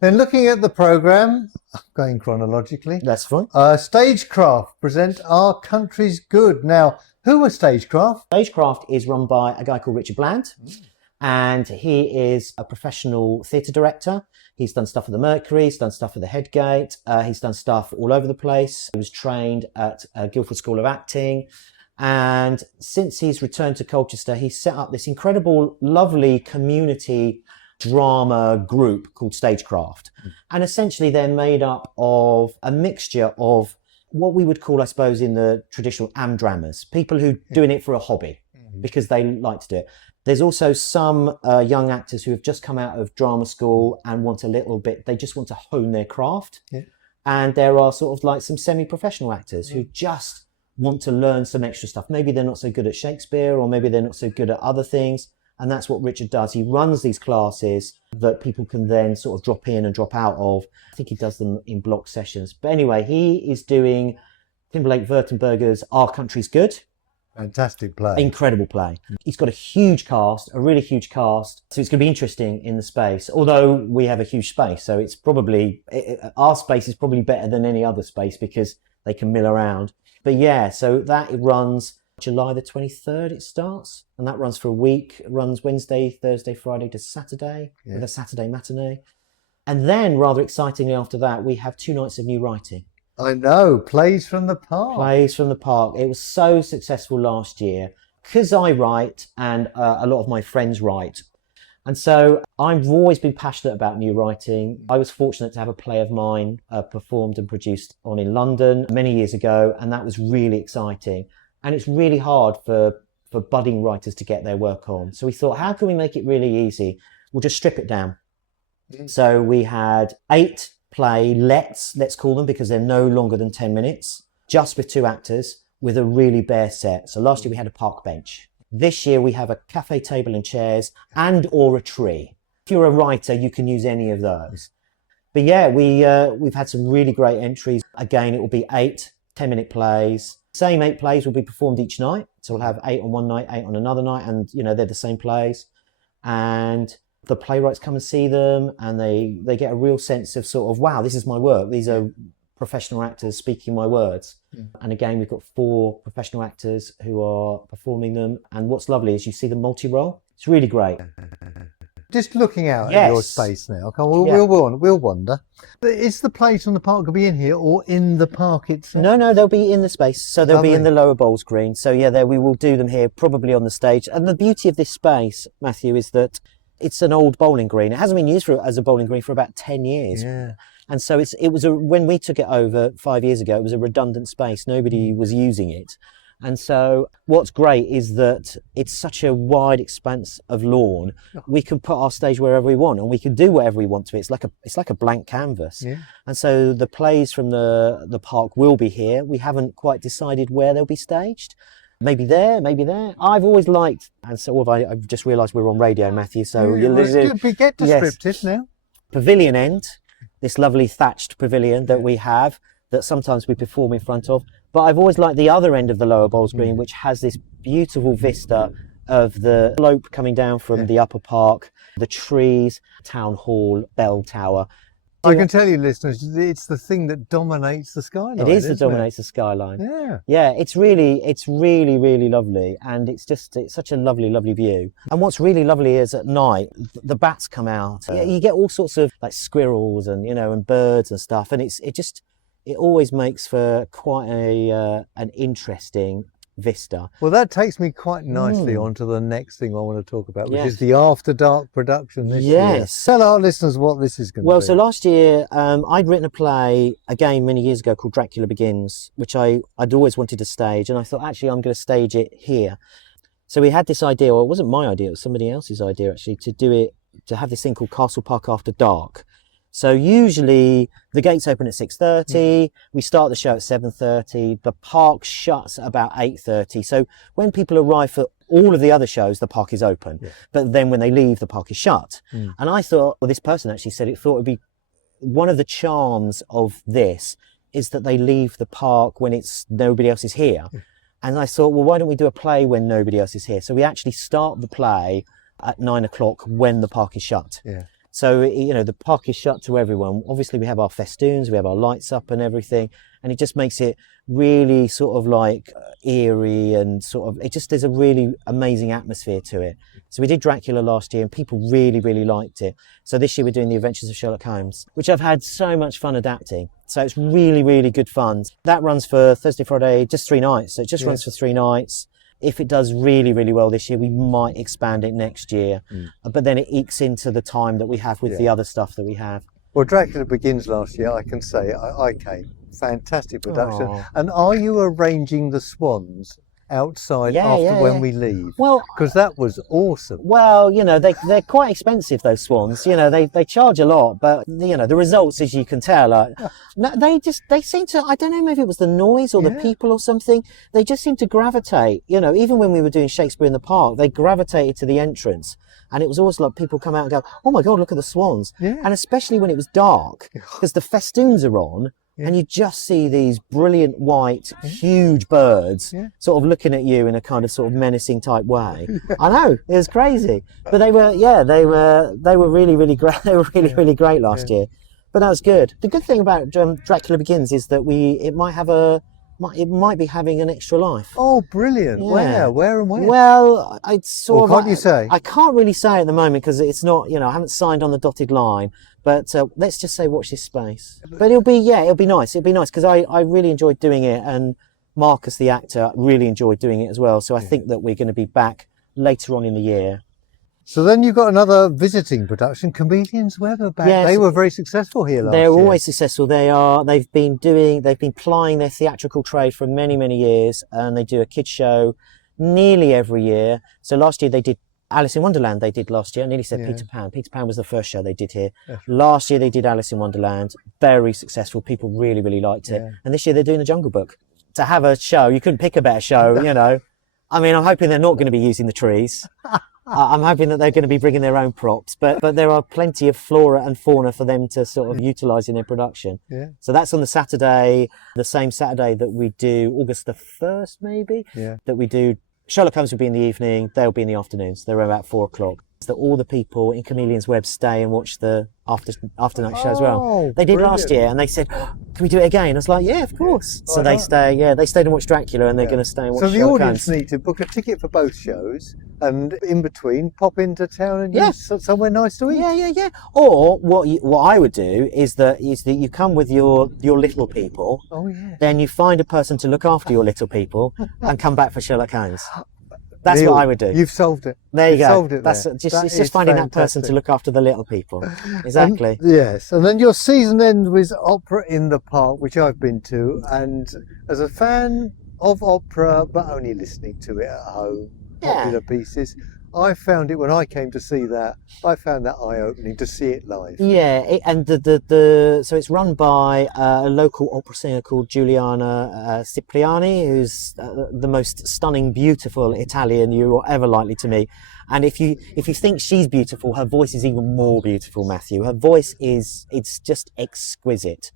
Then looking at the programme, going chronologically, That's fine. Stagecraft present Our Country's Good. Now, who are Stagecraft? Stagecraft is run by a guy called Richard Bland, and he is a professional theatre director. He's done stuff for the Mercury, he's done stuff for the Headgate, he's done stuff all over the place. He was trained at Guildford School of Acting. And since he's returned to Colchester, he's set up this incredible, lovely community drama group called Stagecraft. And essentially they're made up of a mixture of what we would call, I suppose, in the traditional amdramas, people who are doing it for a hobby because they like to do it. There's also some young actors who have just come out of drama school and want a little bit, they just want to hone their craft. Yeah. And there are sort of like some semi-professional actors who just want to learn some extra stuff. Maybe they're not so good at Shakespeare, or maybe they're not so good at other things. And that's what Richard does. He runs these classes that people can then sort of drop in and drop out of. I think he does them in block sessions. But anyway, he is doing Timberlake Württemberger's Our Country's Good. Fantastic play. Incredible play. He's got a huge cast, a really huge cast. So it's going to be interesting in the space, although we have a huge space. So it's probably, our space is probably better than any other space because they can mill around. But yeah, so that it runs July the 23rd, it starts. And that runs for a week. It runs Wednesday, Thursday, Friday to Saturday with a Saturday matinee. And then, rather excitingly after that, we have 2 nights of new writing. I know, Plays from the Park. Plays from the Park. It was so successful last year because I write and a lot of my friends write. And so I've always been passionate about new writing. I was fortunate to have a play of mine performed and produced on in London many years ago, and that was really exciting. And it's really hard for budding writers to get their work on. So we thought, how can we make it really easy? We'll just strip it down. So we had 8 let's call them, because they're no longer than 10 minutes, just with 2 actors with a really bare set. So last year we had a park bench. This year we have a cafe table and chairs and or a tree. If you're a writer, you can use any of those. But yeah, we've had some really great entries. Again, it will be 8 10-minute plays. Same 8 plays will be performed each night. So we'll have 8 on one night, 8 on another night, and you know, they're the same plays. And the playwrights come and see them, and they get a real sense of sort of, wow, this is my work. These are professional actors speaking my words. And again, we've got 4 professional actors who are performing them. And what's lovely is you see them multi-role. It's really great. Just looking out at your space now, we'll wonder. Is the Plays from the Park going to be in here or in the park itself? No, they'll be in the space. So they'll be in the lower bowls green. So yeah, we will do them here, probably on the stage. And the beauty of this space, Matthew, is that it's an old bowling green. It hasn't been used as a bowling green for about 10 years. Yeah. And so when we took it over 5 years ago, it was a redundant space. Nobody was using it. And so what's great is that it's such a wide expanse of lawn. We can put our stage wherever we want, and we can do whatever we want to it. It's like a blank canvas. Yeah. And so the plays from the park will be here. We haven't quite decided where they'll be staged. Maybe there, maybe there. I've always liked, and so I've just realised we're on radio, Matthew. So we get descriptive now. Pavilion end, this lovely thatched pavilion that we have, that sometimes we perform in front of. But I've always liked the other end of the lower bowls green, which has this beautiful vista of the slope coming down from the upper park, the trees, town hall, bell tower. I can tell you, listeners, it's the thing that dominates the skyline. It is that dominates the skyline. Yeah. Yeah, it's really, really lovely. And it's such a lovely, lovely view. And what's really lovely is at night, the bats come out. You get all sorts of like squirrels and, and birds and stuff. And it always makes for quite an interesting vista. Well, that takes me quite nicely on to the next thing I want to talk about, which is the After Dark production this year. Tell our listeners what this is going to be. Well, so last year I'd written a play, again, many years ago, called Dracula Begins, which I'd always wanted to stage, and I thought, actually, I'm going to stage it here. So we had this idea, well, it wasn't my idea, it was somebody else's idea, actually, to have this thing called Castle Park After Dark. So usually the gates open at 6:30, we start the show at 7:30, the park shuts at about 8:30. So when people arrive for all of the other shows, the park is open. Yeah. But then when they leave, the park is shut. And I thought, well, this person actually said it would be one of the charms of this is that they leave the park when nobody else is here. Yeah. And I thought, well, why don't we do a play when nobody else is here? So we actually start the play at 9 o'clock when the park is shut. Yeah. So, you know, the park is shut to everyone. Obviously, we have our festoons, we have our lights up and everything, and it just makes it really sort of like eerie and sort of, there's a really amazing atmosphere to it. So we did Dracula last year and people really, really liked it. So this year we're doing The Adventures of Sherlock Holmes, which I've had so much fun adapting. So it's really, really good fun. That runs for Thursday, Friday, just 3 nights. So it just runs for 3 nights. If it does really, really well this year, we might expand it next year. But then it ekes into the time that we have with the other stuff that we have. Well, Dracula Begins last year, I can say, I came. Fantastic production. Aww. And are you arranging the swans outside when we leave? Well, because that was awesome. Well, you know, they're quite expensive, those swans. You know, they charge a lot, but you know, the results, as you can tell, they seem to, I don't know, maybe it was the noise or the people or something. They just seem to gravitate. You know, even when we were doing Shakespeare in the Park, they gravitated to the entrance. And it was always like people come out and go, oh my God, look at the swans. Yeah. And especially when it was dark, because the festoons are on. Yeah. And you just see these brilliant white, huge birds sort of looking at you in a kind of sort of menacing type way. I know, it was crazy. But they were really, really great. They were really, really great last year. But that was good. The good thing about Dracula Begins is that it might be having an extra life. Oh, brilliant. Yeah. Where and when? Well, can't you say? I can't really say at the moment because it's not, you know, I haven't signed on the dotted line. But let's just say watch this space. But it'll be nice. It'll be nice because I really enjoyed doing it, and Marcus, the actor, really enjoyed doing it as well. So I think that we're going to be back later on in the year. So then you've got another visiting production, Comedians Web, are back. Yes, they were very successful here last year. They're always successful. They've been plying their theatrical trade for many, many years, and they do a kids show nearly every year. So last year they did Alice in Wonderland. They did last year. I nearly said Peter Pan. Peter Pan was the first show they did here. Last year they did Alice in Wonderland. Very successful. People really, really liked it. And this year they're doing The Jungle Book. To have a show, you couldn't pick a better show, you know. I mean, I'm hoping they're not going to be using the trees. I'm hoping that they're going to be bringing their own props, but there are plenty of flora and fauna for them to sort of utilise in their production. So that's on the Saturday, the same Saturday that we do August the 1st, maybe, that we do. Sherlock Holmes will be in the evening, they'll be in the afternoons. They're about 4 o'clock. So that all the people in Chameleon's Web stay and watch the after night show as well. They did last year, and they said, oh, can we do it again? I was like, yeah, of course. So they stayed and watched Dracula, and they're going to stay and watch Sherlock Holmes. So the audience need to book a ticket for both shows, and in between pop into town and use somewhere nice to eat. Yeah. Or what I would do is that you come with your little people. Then you find a person to look after your little people and come back for Sherlock Holmes. That's Neil, what I would do. You've solved it. There you go. Solved it. It's just finding that person to look after the little people. Exactly. Yes, and then your season end was Opera in the Park, which I've been to, and as a fan of opera, but only listening to it at home, popular pieces, I found it when I came to see that. I found that eye-opening to see it live. Yeah, so it's run by a local opera singer called Giuliana Cipriani, who's the most stunning, beautiful Italian you're ever likely to meet. And if you think she's beautiful, her voice is even more beautiful, Matthew. Her voice it's just exquisite.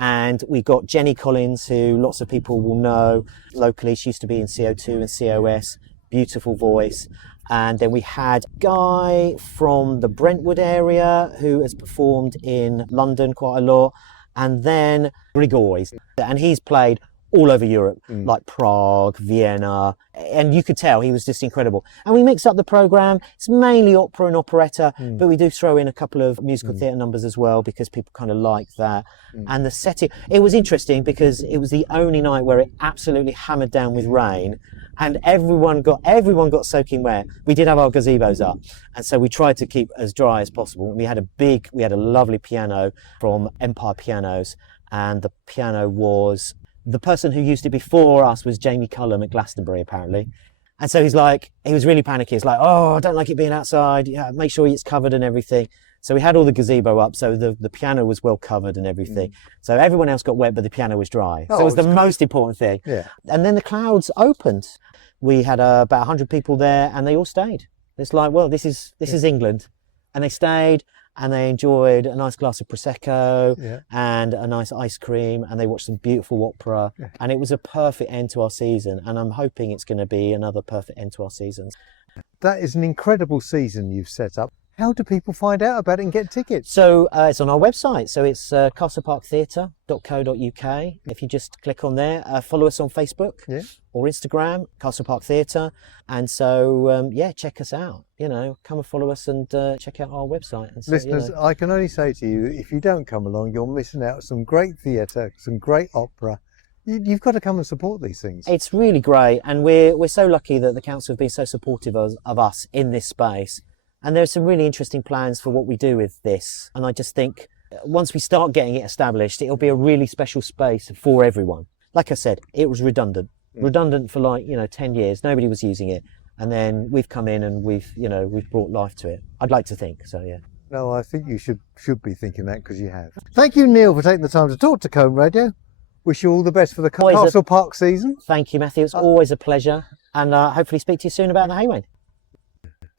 And we got Jenny Collins, who lots of people will know locally. She used to be in CO2 and COS. Beautiful voice. And then we had a guy from the Brentwood area who has performed in London quite a lot. And then Grigori. And he's played all over Europe, like Prague, Vienna. And you could tell he was just incredible. And we mix up the programme. It's mainly opera and operetta, but we do throw in a couple of musical theatre numbers as well because people kind of like that. And the setting, it was interesting because it was the only night where it absolutely hammered down with rain. And everyone got soaking wet. We did have our gazebos up, and so we tried to keep as dry as possible. We had a lovely piano from Empire Pianos, and the piano was, the person who used it before us was Jamie Cullum at Glastonbury, apparently. And so he was really panicky. He's like, oh, I don't like it being outside. Yeah, make sure it's covered and everything. So we had all the gazebo up, so the piano was well covered and everything. So everyone else got wet, but the piano was dry. So it was the most important thing. Yeah. And then the clouds opened. We had about 100 people there, and they all stayed. It's like, well, this is England. And they stayed, and they enjoyed a nice glass of Prosecco and a nice ice cream, and they watched some beautiful opera. Yeah. And it was a perfect end to our season, and I'm hoping it's going to be another perfect end to our seasons. That is an incredible season you've set up. How do people find out about it and get tickets? So it's on our website. So it's castleparktheatre.co.uk. If you just click on there, follow us on Facebook or Instagram, Castle Park Theatre. And so, check us out. Come and follow us and check out our website. And so, Listeners, I can only say to you, if you don't come along, you're missing out on some great theatre, some great opera. You've got to come and support these things. It's really great. And we're so lucky that the council have been so supportive of us in this space. And there's some really interesting plans for what we do with this. And I just think once we start getting it established, it'll be a really special space for everyone. Like I said, it was redundant for 10 years. Nobody was using it. And then we've come in and we've brought life to it. I'd like to think so, yeah. No, I think you should be thinking that, because you have. Thank you, Neil, for taking the time to talk to Colne Radio. Wish you all the best for the Castle Park season. Thank you, Matthew. It's always a pleasure. And hopefully speak to you soon about the Haywain.